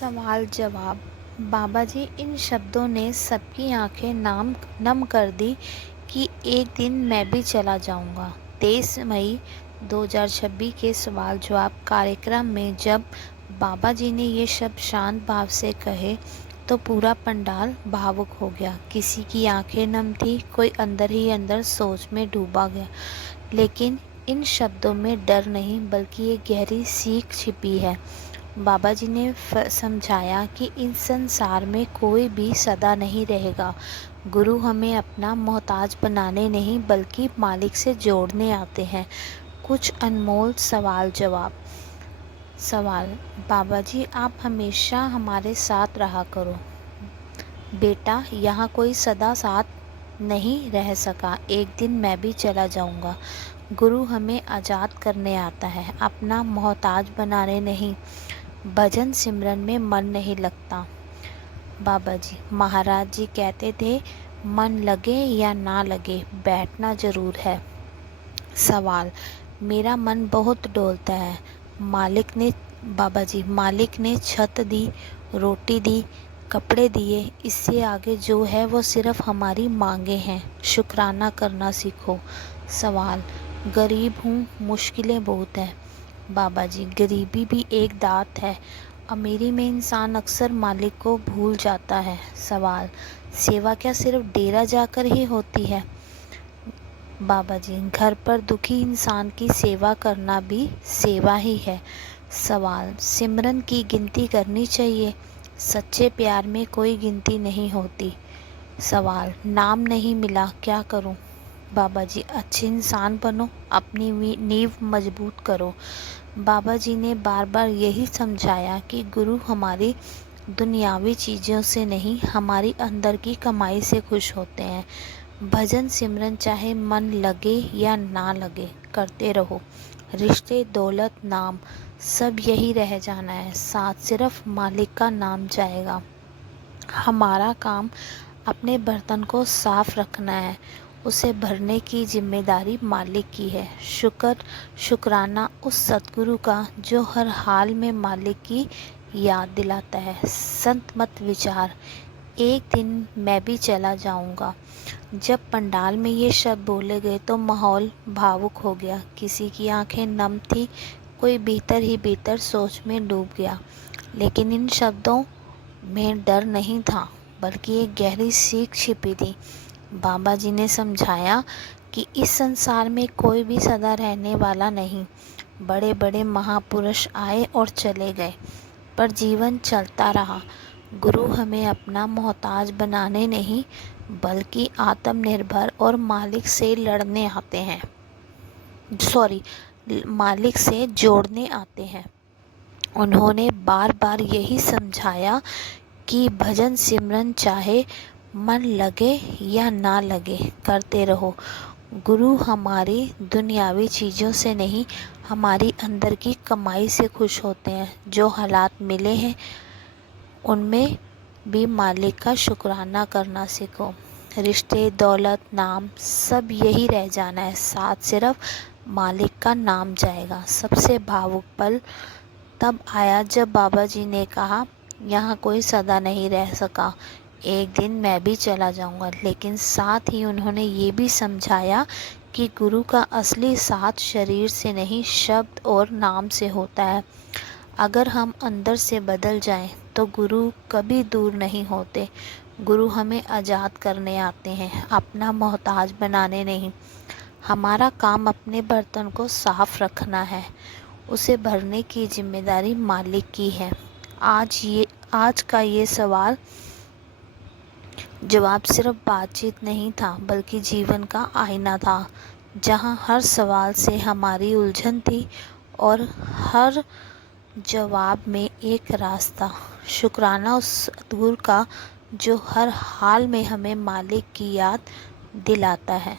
सवाल जवाब। बाबा जी, इन शब्दों ने सबकी आंखें नम कर दी कि एक दिन मैं भी चला जाऊंगा। 23 मई 2026 के सवाल जवाब कार्यक्रम में जब बाबा जी ने ये शब्द शांत भाव से कहे तो पूरा पंडाल भावुक हो गया। किसी की आंखें नम थी, कोई अंदर ही अंदर सोच में डूबा गया। लेकिन इन शब्दों में डर नहीं बल्कि एक गहरी सीख छिपी है। बाबा जी ने समझाया कि इस संसार में कोई भी सदा नहीं रहेगा। गुरु हमें अपना मोहताज बनाने नहीं बल्कि मालिक से जोड़ने आते हैं। कुछ अनमोल सवाल जवाब। सवाल: बाबा जी, आप हमेशा हमारे साथ रहा करो। बेटा, यहाँ कोई सदा साथ नहीं रह सका, एक दिन मैं भी चला जाऊँगा। गुरु हमें आज़ाद करने आता है, अपना मोहताज बनाने नहीं। भजन सिमरन में मन नहीं लगता। बाबा जी: महाराज जी कहते थे मन लगे या ना लगे बैठना जरूर है। सवाल: मेरा मन बहुत डोलता है। बाबा जी, मालिक ने छत दी, रोटी दी, कपड़े दिए, इससे आगे जो है वो सिर्फ हमारी मांगे हैं। शुक्राना करना सीखो। सवाल: गरीब हूँ, मुश्किलें बहुत हैं। बाबा जी, गरीबी भी एक दात है। अमीरी में इंसान अक्सर मालिक को भूल जाता है। सवाल: सेवा क्या सिर्फ डेरा जाकर ही होती है? बाबा जी, घर पर दुखी इंसान की सेवा करना भी सेवा ही है। सवाल: सिमरन की गिनती करनी चाहिए। सच्चे प्यार में कोई गिनती नहीं होती। सवाल: नाम नहीं मिला, क्या करूं? बाबा जी, अच्छे इंसान बनो, अपनी नींव मजबूत करो। बाबा जी ने बार बार यही समझाया कि गुरु हमारी दुनियावी चीज़ों से नहीं, हमारी अंदर की कमाई से खुश होते हैं। भजन सिमरन चाहे मन लगे या ना लगे करते रहो। रिश्ते, दौलत, नाम सब यही रह जाना है, साथ सिर्फ मालिक का नाम जाएगा। हमारा काम अपने बर्तन को साफ रखना है, उसे भरने की जिम्मेदारी मालिक की है। शुक्राना उस सतगुरु का जो हर हाल में मालिक की याद दिलाता है। संत मत विचार, एक दिन मैं भी चला जाऊंगा। जब पंडाल में ये शब्द बोले गए तो माहौल भावुक हो गया। किसी की आंखें नम थी, कोई भीतर ही भीतर सोच में डूब गया। लेकिन इन शब्दों में डर नहीं था बल्कि एक गहरी सीख छिपी थी। बाबा जी ने समझाया कि इस संसार में कोई भी सदा रहने वाला नहीं। बड़े बड़े महापुरुष आए और चले गए, पर जीवन चलता रहा। गुरु हमें अपना मोहताज बनाने नहीं बल्कि आत्मनिर्भर और मालिक से जोड़ने आते हैं। उन्होंने बार बार यही समझाया कि भजन सिमरन चाहे मन लगे या ना लगे करते रहो। गुरु हमारी दुनियावी चीज़ों से नहीं, हमारी अंदर की कमाई से खुश होते हैं। जो हालात मिले हैं उनमें भी मालिक का शुक्राना करना सीखो। रिश्ते, दौलत, नाम सब यही रह जाना है, साथ सिर्फ मालिक का नाम जाएगा। सबसे भावुक पल तब आया जब बाबा जी ने कहा, यहाँ कोई सदा नहीं रह सका, एक दिन मैं भी चला जाऊंगा। लेकिन साथ ही उन्होंने ये भी समझाया कि गुरु का असली साथ शरीर से नहीं, शब्द और नाम से होता है। अगर हम अंदर से बदल जाएं तो गुरु कभी दूर नहीं होते। गुरु हमें आज़ाद करने आते हैं, अपना मोहताज बनाने नहीं। हमारा काम अपने बर्तन को साफ रखना है, उसे भरने की जिम्मेदारी मालिक की है। आज का ये सवाल जवाब सिर्फ बातचीत नहीं था बल्कि जीवन का आईना था, जहां हर सवाल से हमारी उलझन थी और हर जवाब में एक रास्ता। शुक्राना उस सतगुरु का जो हर हाल में हमें मालिक की याद दिलाता है।